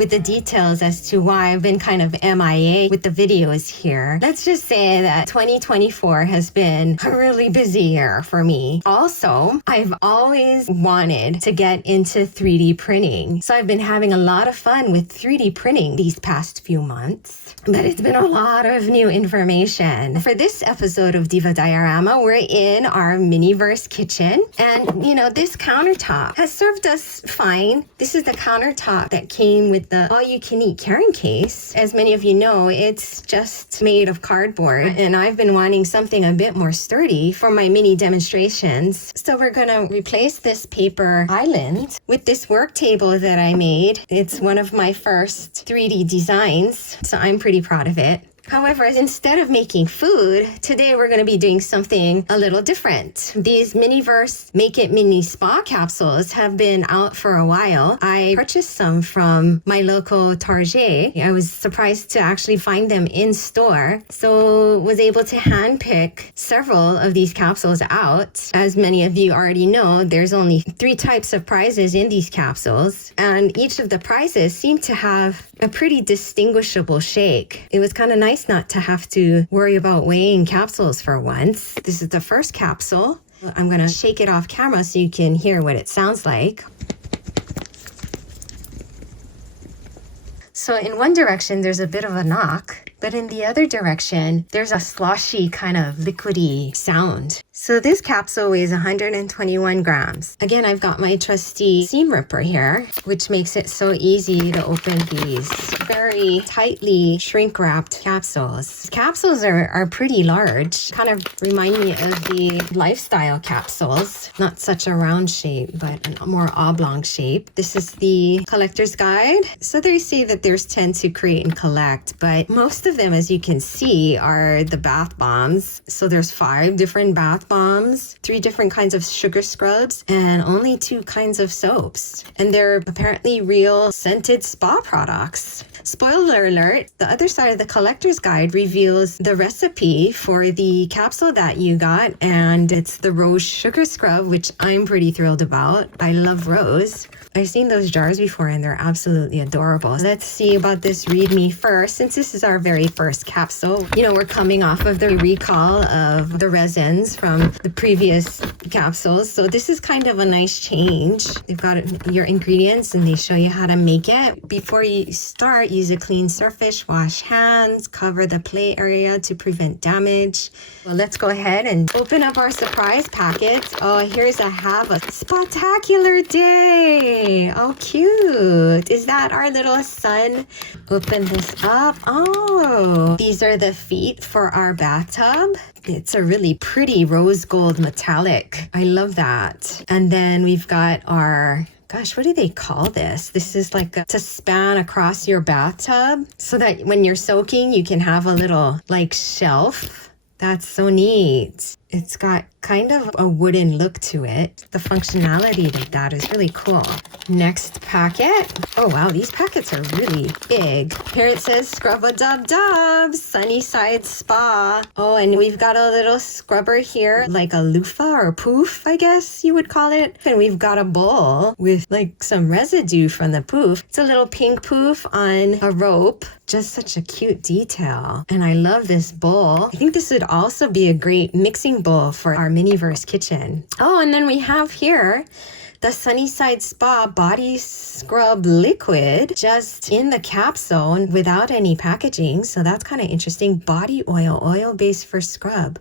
with the details as to why I've been kind of MIA with the videos here. Let's just say that 2024 has been a really busy year for me. Also, I've always wanted to get into 3D printing. So I've been having a lot of fun with 3D printing these past few months. But it's been a lot of new information. For this episode of Diva Diorama, we're in our Miniverse kitchen. And, you know, this countertop has served us fine. This is the countertop that came with the all-you-can-eat carrying case. As many of you know, it's just made of cardboard. And I've been wanting something a bit more sturdy for my mini demonstrations. So we're going to replace this paper island with this work table that I made. It's one of my first 3D designs, so I'm pretty proud of it. However, instead of making food, today we're going to be doing something a little different. These Miniverse Make It Mini Spa capsules have been out for a while. I purchased some from my local Target. I was surprised to actually find them in store, so was able to handpick several of these capsules out. As many of you already know, there's only 3 types of prizes in these capsules, and each of the prizes seem to have a pretty distinguishable shake. It was kind of nice not to have to worry about weighing capsules for once. This is the first capsule. I'm going to shake it off camera so you can hear what it sounds like. So in one direction, there's a bit of a knock, but in the other direction, there's a sloshy kind of liquidy sound. So this capsule weighs 121 grams. Again, I've got my trusty seam ripper here, which makes it so easy to open these very tightly shrink-wrapped capsules. Capsules are pretty large, kind of remind me of the lifestyle capsules. Not such a round shape, but a more oblong shape. This is the collector's guide. So they say that there's 10 to create and collect, but most of them, as you can see, are the bath bombs. So there's 5 different bath bombs, 3 different kinds of sugar scrubs, and only 2 kinds of soaps. And they're apparently real scented spa products. Spoiler alert, the other side of the collector's guide reveals the recipe for the capsule that you got, and it's the rose sugar scrub, which I'm pretty thrilled about. I love rose. I've seen those jars before and they're absolutely adorable. Let's see about this README first. Since this is our very first capsule, you know, we're coming off of the recall of the resins from the previous capsules. So this is kind of a nice change. They've got your ingredients and they show you how to make it. Before you start, use a clean surface, wash hands, cover the play area to prevent damage. Well, let's go ahead and open up our surprise packets. Oh, here's a have a spectacular day. Oh, cute. Is that our little son? Open this up. Oh, these are the feet for our bathtub. It's a really pretty rose gold metallic. I love that. And then we've got our, gosh, what do they call this? This is like to span across your bathtub so that when you're soaking, you can have a little like shelf. That's so neat. It's got kind of a wooden look to it. The functionality of that is really cool. Next packet. Oh wow, these packets are really big. Here it says Scrub-a-Dub-Dub, Sunnyside Spa. Oh, and we've got a little scrubber here, like a loofah or poof, I guess you would call it. And we've got a bowl with like some residue from the poof. It's a little pink poof on a rope. Just such a cute detail. And I love this bowl. I think this would also be a great mixing bowl for our Miniverse kitchen. Oh, and then we have here the Sunnyside Spa Body Scrub Liquid just in the capsule without any packaging. So that's kind of interesting. Body oil base for scrub.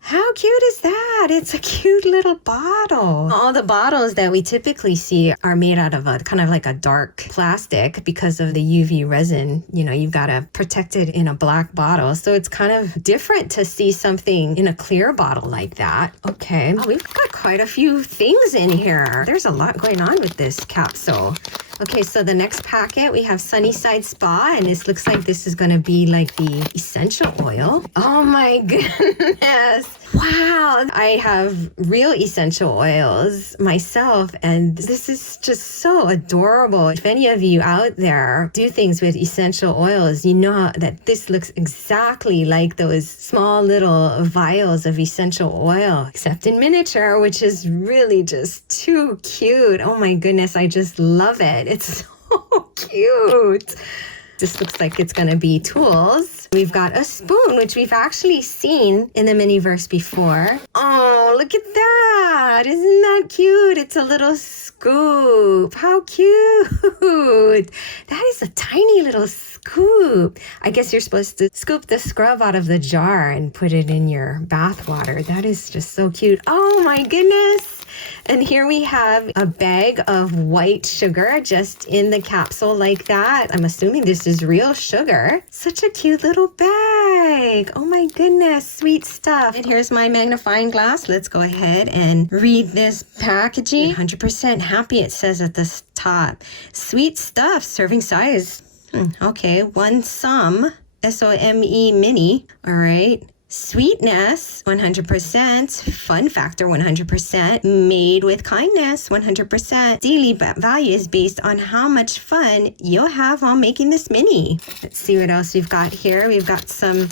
How cute is that? It's a cute little bottle. All the bottles that we typically see are made out of a kind of like a dark plastic because of the UV resin. You know, you've got to protect it in a black bottle. So it's kind of different to see something in a clear bottle like that. Okay, we've got quite a few things in here. There's a lot going on with this capsule. Okay, so the next packet, we have Sunnyside Spa, and this looks like this is going to be like the essential oil. Oh my goodness. Wow. I have real essential oils myself, and this is just so adorable. If any of you out there do things with essential oils, you know that this looks exactly like those small little vials of essential oil, except in miniature, which is really just too cute. Oh my goodness, I just love it. It's Oh, cute. This looks like it's gonna be tools. We've got a spoon, which we've actually seen in the Miniverse before. Oh, look at that. Isn't that cute? It's a little scoop. How cute. That is a tiny little scoop. I guess you're supposed to scoop the scrub out of the jar and put it in your bath water. That is just so cute. Oh my goodness. And here we have a bag of white sugar just in the capsule like that. I'm assuming this is real sugar. Such a cute little bag. Oh my goodness, sweet stuff. And here's my magnifying glass. Let's go ahead and read this packaging. 100% happy, it says at the top. Sweet stuff, serving size. Okay, one some, SOME mini. All right. Sweetness, 100%. Fun factor, 100%. Made with kindness, 100%. Daily value is based on how much fun you'll have while making this mini. Let's see what else we've got here. We've got some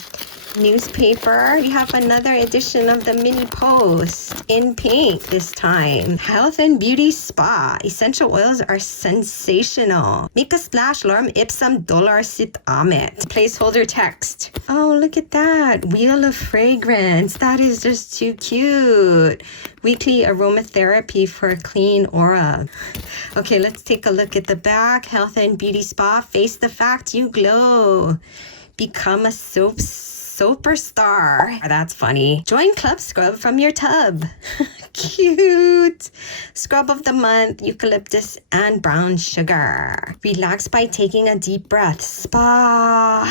newspaper. We have another edition of the Mini Post in pink this time. Health and Beauty Spa. Essential oils are sensational. Make a splash, lorem ipsum dolor sit amet. Placeholder text. Oh, look at that. Wheel of fragrance. That is just too cute. Weekly aromatherapy for a clean aura. Okay, let's take a look at the back. Health and Beauty Spa. Face the fact you glow. Become a superstar. That's funny. Join Club Scrub from your tub. Cute. Scrub of the month, eucalyptus and brown sugar. Relax by taking a deep breath. Spa.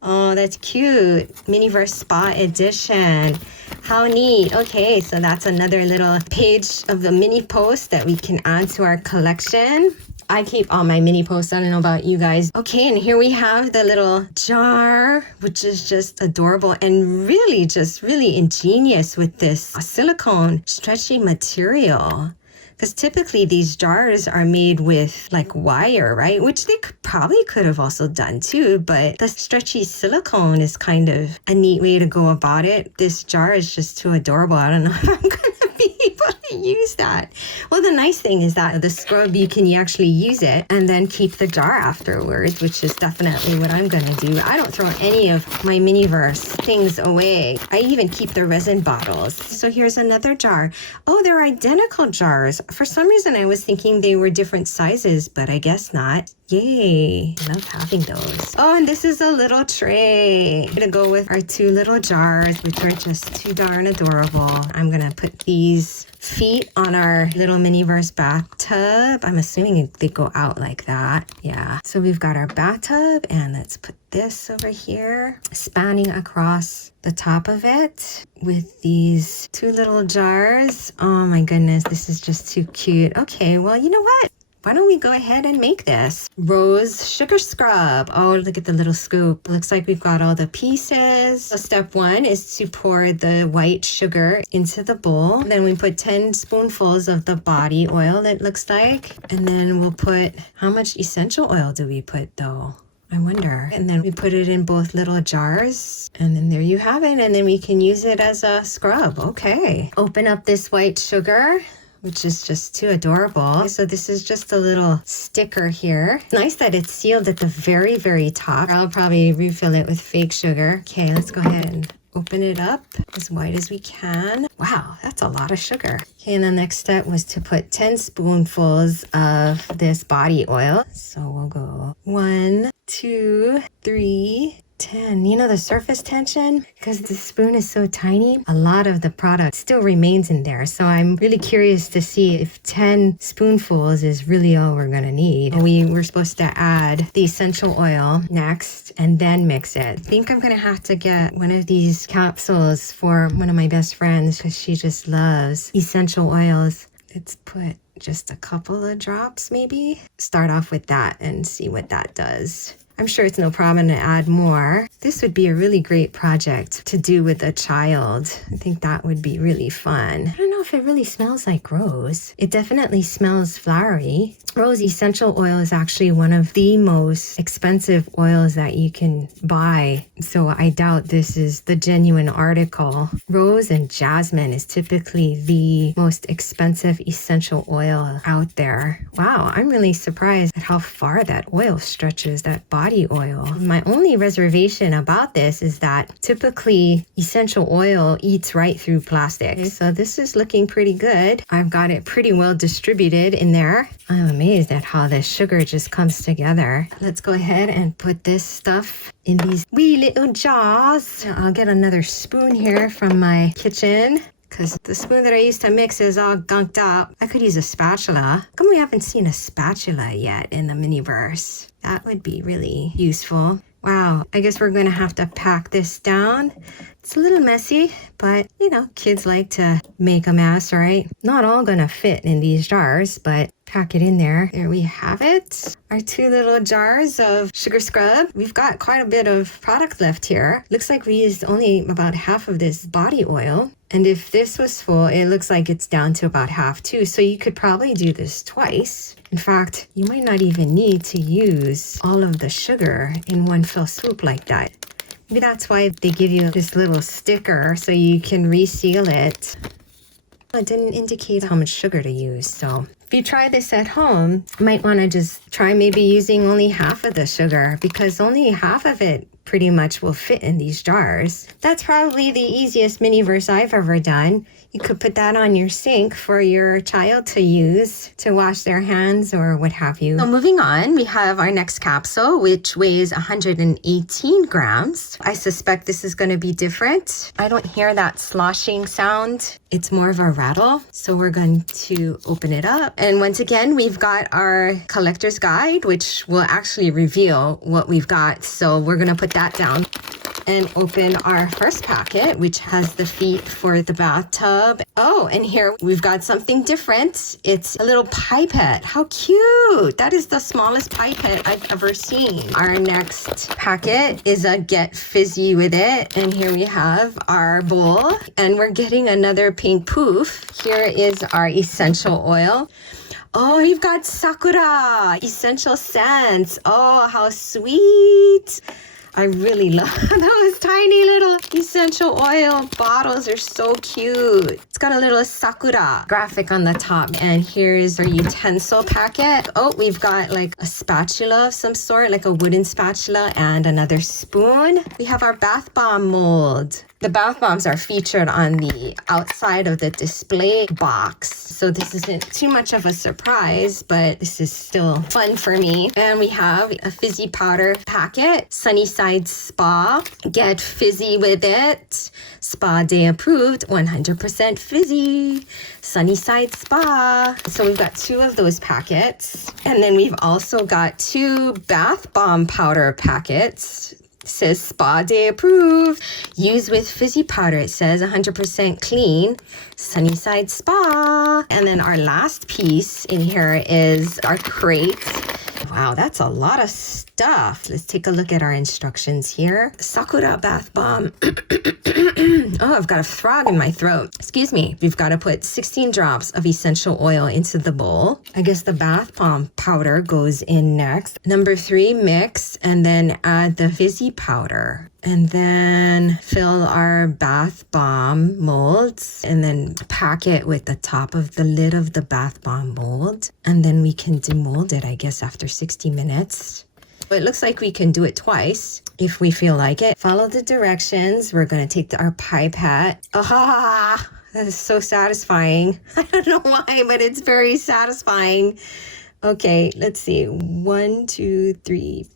Oh, that's cute. Miniverse Spa Edition. How neat. Okay, so that's another little page of the mini post that we can add to our collection. I keep all my mini posts. I don't know about you guys. Okay, and here we have the little jar, which is just adorable and really just really ingenious with this silicone stretchy material. Because typically these jars are made with like wire, right? Which they probably could have also done too, but the stretchy silicone is kind of a neat way to go about it. This jar is just too adorable. I don't know if I'm gonna be able to use that. Well, the nice thing is that the scrub, you can actually use it and then keep the jar afterwards, which is definitely what I'm gonna do. I don't throw any of my Miniverse things away. I even keep the resin bottles. So here's another jar. Oh, they're identical jars. For some reason, I was thinking they were different sizes, but I guess not. Yay, I love having those. Oh, and this is a little tray to go with our two little jars, which are just too darn adorable. I'm gonna put these feet on our little Miniverse bathtub. I'm assuming they go out like that. Yeah, so we've got our bathtub, and let's put this over here, spanning across the top of it with these two little jars. Oh my goodness, this is just too cute. Okay, well, you know what? Why don't we go ahead and make this? Rose sugar scrub. Oh, look at the little scoop. Looks like we've got all the pieces. So step one is to pour the white sugar into the bowl. Then we put 10 spoonfuls of the body oil, it looks like. And then we'll put, how much essential oil do we put though? I wonder. And then we put it in both little jars, and then there you have it. And then we can use it as a scrub. Okay. Open up this white sugar, which is just too adorable. So this is just a little sticker here. Nice that it's sealed at the very, very top. I'll probably refill it with fake sugar. Okay, let's go ahead and open it up as wide as we can. Wow, that's a lot of sugar. Okay, and the next step was to put 10 spoonfuls of this body oil. So we'll go 1, 2, 3, 10. You know the surface tension? Because the spoon is so tiny, a lot of the product still remains in there. So I'm really curious to see if 10 spoonfuls is really all we're gonna need. We were supposed to add the essential oil next and then mix it. I think I'm gonna have to get one of these capsules for one of my best friends because she just loves essential oils. Let's put just a couple of drops maybe. Start off with that and see what that does. I'm sure it's no problem to add more. This would be a really great project to do with a child. I think that would be really fun. I don't know if it really smells like rose. It definitely smells flowery. Rose essential oil is actually one of the most expensive oils that you can buy. So I doubt this is the genuine article. Rose and jasmine is typically the most expensive essential oil out there. Wow, I'm really surprised at how far that oil stretches, that body oil. My only reservation about this is that typically essential oil eats right through plastic. So this is looking pretty good. I've got it pretty well distributed in there. I'm amazed at how the sugar just comes together. Let's go ahead and put this stuff in these wee little jars. I'll get another spoon here from my kitchen, because the spoon that I used to mix is all gunked up. I could use a spatula. How come we haven't seen a spatula yet in the Miniverse? That would be really useful. Wow, I guess we're going to have to pack this down. It's a little messy, but you know, kids like to make a mess, right? Not all going to fit in these jars, but pack it in there. There we have it. Our 2 little jars of sugar scrub. We've got quite a bit of product left here. Looks like we used only about half of this body oil. And if this was full, it looks like it's down to about half too. So you could probably do this twice. In fact, you might not even need to use all of the sugar in one fell swoop like that. Maybe that's why they give you this little sticker so you can reseal it. It didn't indicate how much sugar to use. So if you try this at home, you might want to just try maybe using only half of the sugar, because only half of it pretty much will fit in these jars. That's probably the easiest Miniverse I've ever done. You could put that on your sink for your child to use to wash their hands or what have you. So moving on, we have our next capsule, which weighs 118 grams. I suspect this is going to be different. I don't hear that sloshing sound. It's more of a rattle. So we're going to open it up. And once again, we've got our collector's guide, which will actually reveal what we've got. So we're going to put that down and open our first packet, which has the feet for the bathtub. Oh, and here we've got something different. It's a little pipette. How cute. That is the smallest pipette I've ever seen. Our next packet is a Get Fizzy with it. And here we have our bowl. And we're getting another pink poof. Here is our essential oil. Oh, you've got Sakura essential scents. Oh, how sweet. I really love those tiny little essential oil bottles. They're so cute. It's got a little Sakura graphic on the top. And here's our utensil packet. Oh, we've got like a spatula of some sort, like a wooden spatula, and another spoon. We have our bath bomb mold. The bath bombs are featured on the outside of the display box. So this isn't too much of a surprise, but this is still fun for me. And we have a fizzy powder packet, Sunnyside Spa. Get fizzy with it. Spa day approved, 100% fizzy. Sunnyside Spa. So we've got 2 of those packets. And then we've also got 2 bath bomb powder packets. Says spa day approved. Use with fizzy powder. It says 100% clean. Sunnyside Spa. And then our last piece in here is our crate. Wow, that's a lot of stuff. Let's take a look at our instructions here. Sakura bath bomb. Oh, I've got a frog in my throat. Excuse me. We've got to put 16 drops of essential oil into the bowl. I guess the bath bomb powder goes in next. Number 3, mix, and then add the fizzy powder. And then fill our bath bomb molds and then pack it with the top of the lid of the bath bomb mold. And then we can demold it, I guess, after 60 minutes. It looks like we can do it twice if we feel like it. Follow the directions. We're going to take our pipette. Ah, that is so satisfying. I don't know why, but it's very satisfying. Okay, let's see. 1, 2, 3.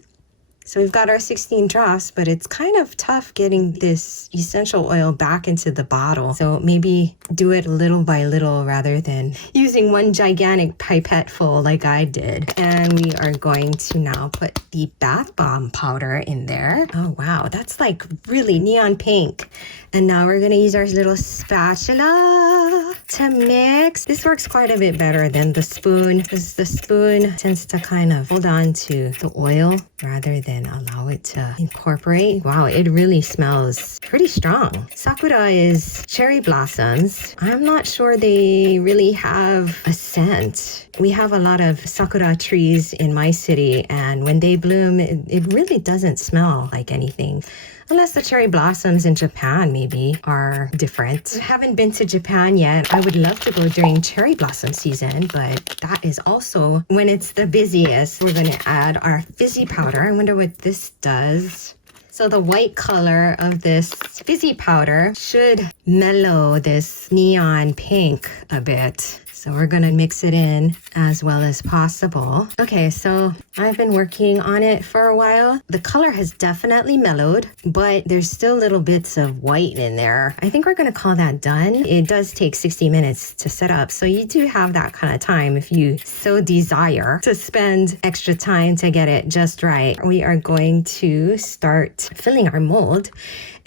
So we've got our 16 drops, but it's kind of tough getting this essential oil back into the bottle. So maybe do it little by little rather than using one gigantic pipette full like I did. And we are going to now put the bath bomb powder in there. Oh, wow. That's like really neon pink. And now we're going to use our little spatula to mix. This works quite a bit better than the spoon, because the spoon tends to kind of hold on to the oil rather than and allow it to incorporate. Wow, it really smells pretty strong. Sakura is cherry blossoms. I'm not sure they really have a scent. We have a lot of sakura trees in my city, and when they bloom, it really doesn't smell like anything. Unless the cherry blossoms in Japan maybe are different. I haven't been to Japan yet. I would love to go during cherry blossom season, but that is also when it's the busiest. We're going to add our fizzy powder. I wonder what this does. So the white color of this fizzy powder should mellow this neon pink a bit. So we're going to mix it in as well as possible. Okay, so I've been working on it for a while. The color has definitely mellowed, but there's still little bits of white in there. I think we're going to call that done. It does take 60 minutes to set up, so you do have that kind of time if you so desire to spend extra time to get it just right. We are going to start filling our mold.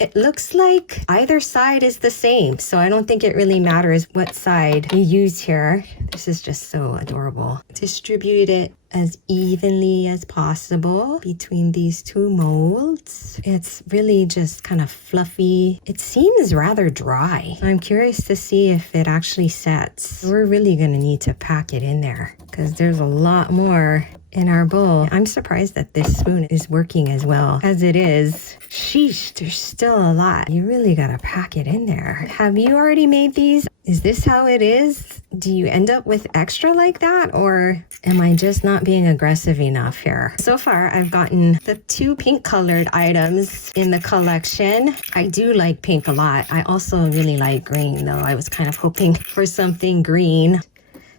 It looks like either side is the same, so I don't think it really matters what side you use here. This is just so adorable. Distribute it as evenly as possible between these two molds. It's really just kind of fluffy. It seems rather dry. I'm curious to see if it actually sets. We're really gonna need to pack it in there because there's a lot more in our bowl. I'm surprised that this spoon is working as well as it is. Sheesh, there's still a lot. You really gotta pack it in there. Have you already made these? Is this how it is? Do you end up with extra like that, or am I just not being aggressive enough here? So far, I've gotten the 2 pink colored items in the collection. I do like pink a lot. I also really like green, though. I was kind of hoping for something green.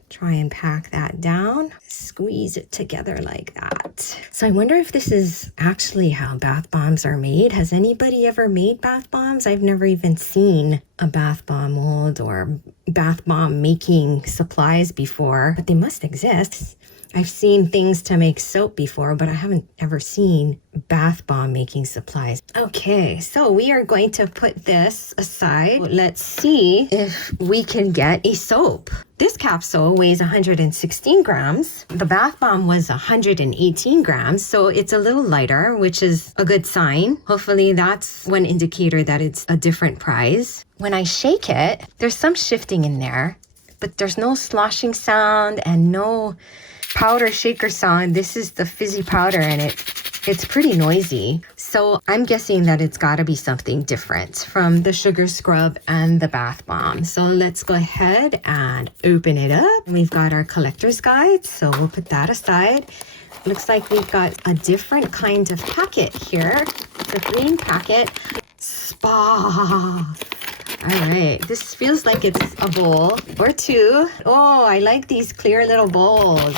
Try and pack that down. Squeeze it together like that. So I wonder if this is actually how bath bombs are made. Has anybody ever made bath bombs? I've never even seen a bath bomb mold or bath bomb making supplies before, but they must exist. I've seen things to make soap before, but I haven't ever seen bath bomb making supplies. Okay, so we are going to put this aside. Let's see if we can get a soap. This capsule weighs 116 grams. The bath bomb was 118 grams, so it's a little lighter, which is a good sign. Hopefully that's one indicator that it's a different price. When I shake it, there's some shifting in there, but there's no sloshing sound and no powder shaker sound. This is the fizzy powder and it's pretty noisy. So I'm guessing that it's got to be something different from the sugar scrub and the bath bomb. So let's go ahead and open it up. We've got our collector's guide, so we'll put that aside. Looks like we've got a different kind of packet here. It's a green packet. Spa. All right, this feels like it's a bowl or 2. Oh, I like these clear little bowls.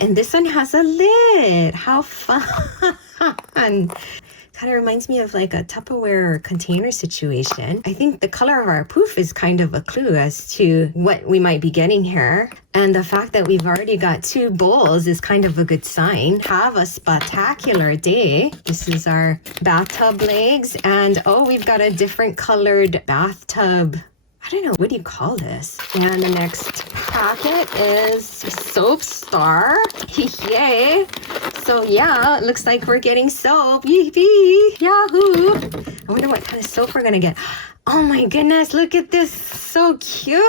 And this one has a lid. How fun. Kind of reminds me of like a Tupperware container situation. I think the color of our poof is kind of a clue as to what we might be getting here. And the fact that we've already got 2 bowls is kind of a good sign. Have a spectacular day. This is our bathtub legs. And oh, we've got a different colored bathtub. I don't know, what do you call this? And the next packet is Soap Star. Yay! So yeah, it looks like we're getting soap. Yippee! Yahoo! I wonder what kind of soap we're gonna get. Oh my goodness, look at this. So cute.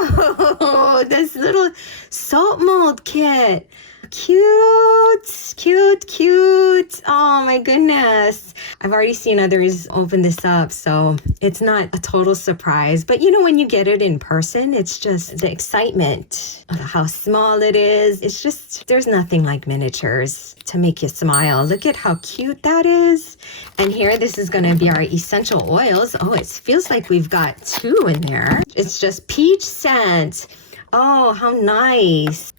This little soap mold kit. Cute, cute, cute. Oh my goodness. I've already seen others open this up, so it's not a total surprise. But you know, when you get it in person, it's just the excitement of how small it is. It's just, there's nothing like miniatures to make you smile. Look at how cute that is. And here, this is going to be our essential oils. Oh, it feels like we've got 2 in there. It's just peach scent. Oh, how nice.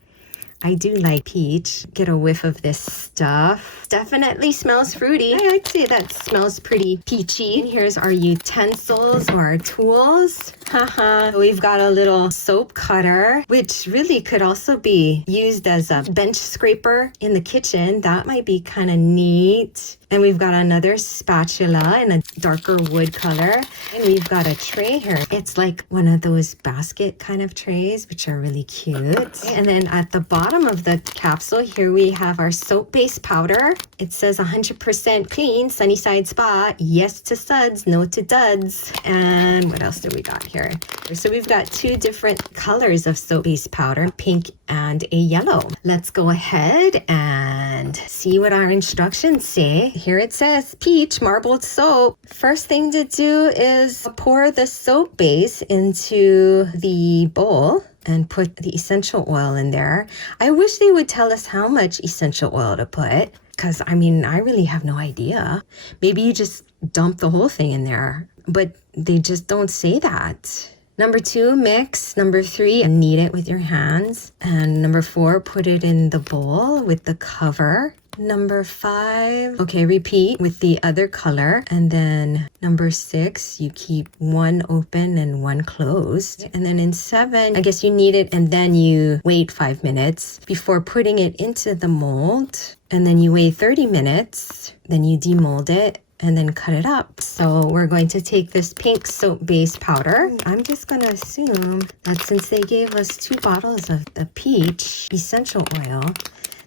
I do like peach. Get a whiff of this stuff. Definitely smells fruity. I'd say that smells pretty peachy. And here's our utensils or our tools. Haha, we've got a little soap cutter, which really could also be used as a bench scraper in the kitchen. That might be kind of neat. And we've got another spatula in a darker wood color. And we've got a tray here. It's like one of those basket kind of trays, which are really cute. And then at the bottom of the capsule, here we have our soap-based powder. It says 100% clean, Sunnyside Spa. Yes to suds, no to duds. And what else do we got here? So we've got two different colors of soap-based powder, pink and a yellow. Let's go ahead and see what our instructions say. Here it says peach marbled soap. First thing to do is pour the soap base into the bowl and put the essential oil in there. I wish they would tell us how much essential oil to put, because I mean, I really have no idea. Maybe you just dump the whole thing in there, but they just don't say that. Number 2, mix. Number 3, knead it with your hands. And number 4, put it in the bowl with the cover. Number 5, okay, repeat with the other color. And then number 6, you keep one open and one closed. And then in 7, I guess you knead it and then you wait 5 minutes before putting it into the mold. And then you wait 30 minutes, then you demold it and then cut it up. So we're going to take this pink soap-based powder. I'm just gonna assume that since they gave us 2 bottles of the peach essential oil,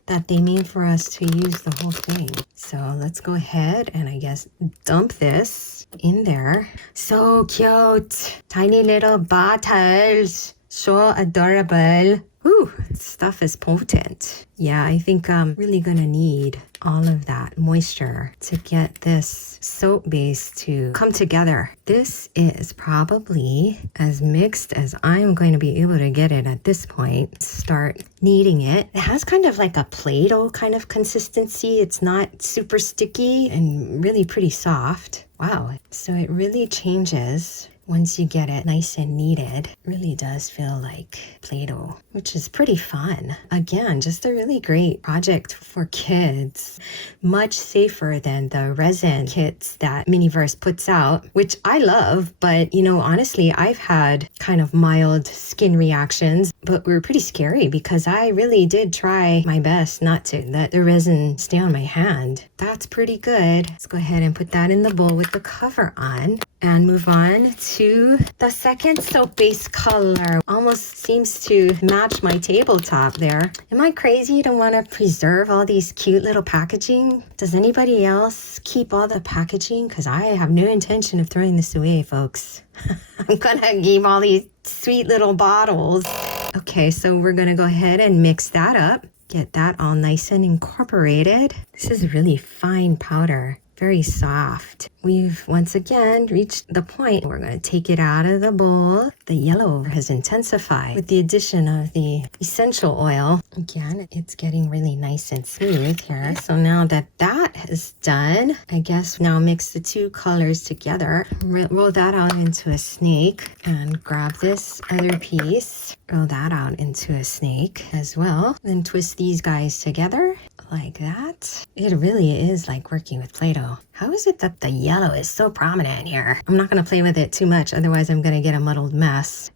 that they mean for us to use the whole thing. So let's go ahead and I guess dump this in there. So cute. Tiny little bottles. So adorable. Ooh, stuff is potent. Yeah, I think I'm really gonna need all of that moisture to get this soap base to come together. This is probably as mixed as I'm going to be able to get it at this point. Start kneading it. It has kind of like a Play-Doh kind of consistency. It's not super sticky and really pretty soft. Wow, so it really changes once you get it nice and kneaded. It really does feel like Play-Doh, which is pretty fun. Again, just a really great project for kids. Much safer than the resin kits that Miniverse puts out, which I love, but you know, honestly, I've had kind of mild skin reactions, but were pretty scary because I really did try my best not to let the resin stay on my hand. That's pretty good. Let's go ahead and put that in the bowl with the cover on and move on to the second soap-based color. Almost seems to match my tabletop there. Am I crazy to want to preserve all these cute little packaging? Does anybody else keep all the packaging? Because I have no intention of throwing this away, folks. I'm gonna keep all these sweet little bottles. Okay, so we're gonna go ahead and mix that up. Get that all nice and incorporated. This is really fine powder. Very soft. We've once again reached the point we're going to take it out of the bowl. The yellow has intensified with the addition of the essential oil. Again, it's getting really nice and smooth here. So now that that is done, I guess now mix the 2 colors together. Roll that out into a snake and grab this other piece. Roll that out into a snake as well. Then twist these guys together like that. It really is like working with Play-Doh. How is it that the yellow is so prominent here? I'm not going to play with it too much, otherwise I'm going to get a muddled mess.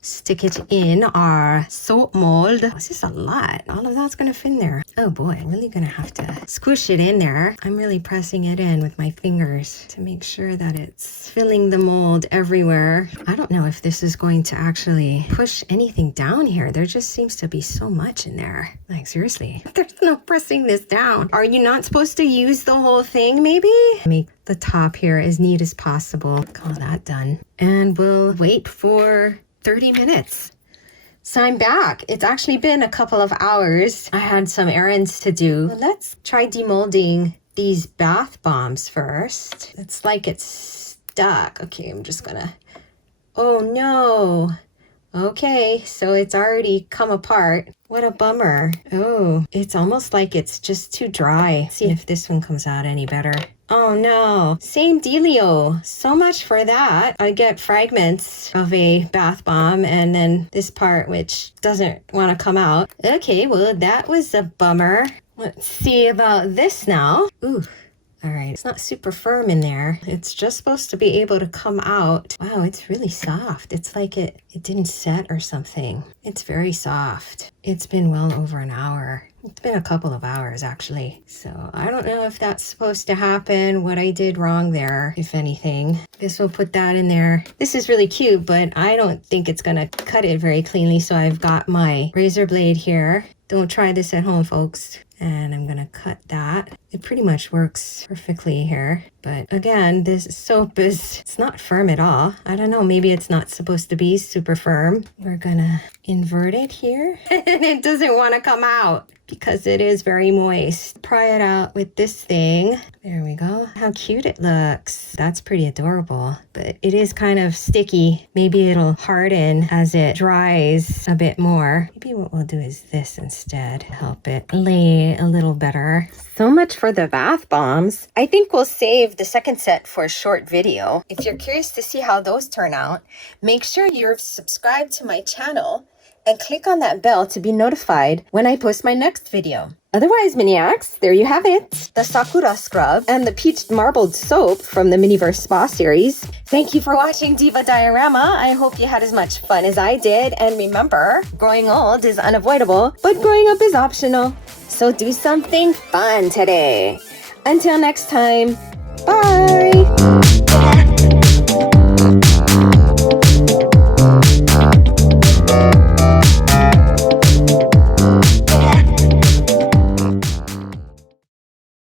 Stick it in our soap mold. This is a lot. All of that's going to fit in there. Oh boy, I'm really going to have to squish it in there. I'm really pressing it in with my fingers to make sure that it's filling the mold everywhere. I don't know if this is going to actually push anything down here. There just seems to be so much in there. Like seriously, there's no pressing this down. Are you not supposed to use the whole thing maybe? Make the top here as neat as possible. Call that done. And we'll wait for 30 minutes. So I'm back. It's actually been a couple of hours. I had some errands to do. Well, let's try demolding these bath bombs first. It's like it's stuck. Okay, I'm just gonna... Oh no. Okay, so it's already come apart. What a bummer. Oh, it's almost like it's just too dry. See if this one comes out any better. Oh no, same dealio. So much for that. I get fragments of a bath bomb and then this part which doesn't want to come out. Okay, well that was a bummer. Let's see about this now. Ooh, All right, it's not super firm in there. It's just supposed to be able to come out. Wow, it's really soft. It's like it didn't set or something. It's very soft. It's been well over an hour. It's been a couple of hours actually. So I don't know if that's supposed to happen, what I did wrong there, if anything. Guess we'll put that in there. This is really cute, but I don't think it's gonna cut it very cleanly. So I've got my razor blade here. Don't try this at home, folks. And I'm gonna cut that. It pretty much works perfectly here. But again, this soap it's not firm at all. I don't know, maybe it's not supposed to be super firm. We're gonna invert it here. And it doesn't wanna come out because it is very moist. Pry it out with this thing. There we go. How cute it looks. That's pretty adorable, but it is kind of sticky. Maybe it'll harden as it dries a bit more. Maybe what we'll do is this instead. Help it lay a little better. So much for the bath bombs. I think we'll save the second set for a short video. If you're curious to see how those turn out, make sure you're subscribed to my channel and click on that bell to be notified when I post my next video. Otherwise, Miniacs, there you have it. The Sakura scrub and the peach marbled soap from the Miniverse Spa series. Thank you for watching Diva Diorama. I hope you had as much fun as I did. And remember, growing old is unavoidable, but growing up is optional. So do something fun today. Until next time, bye.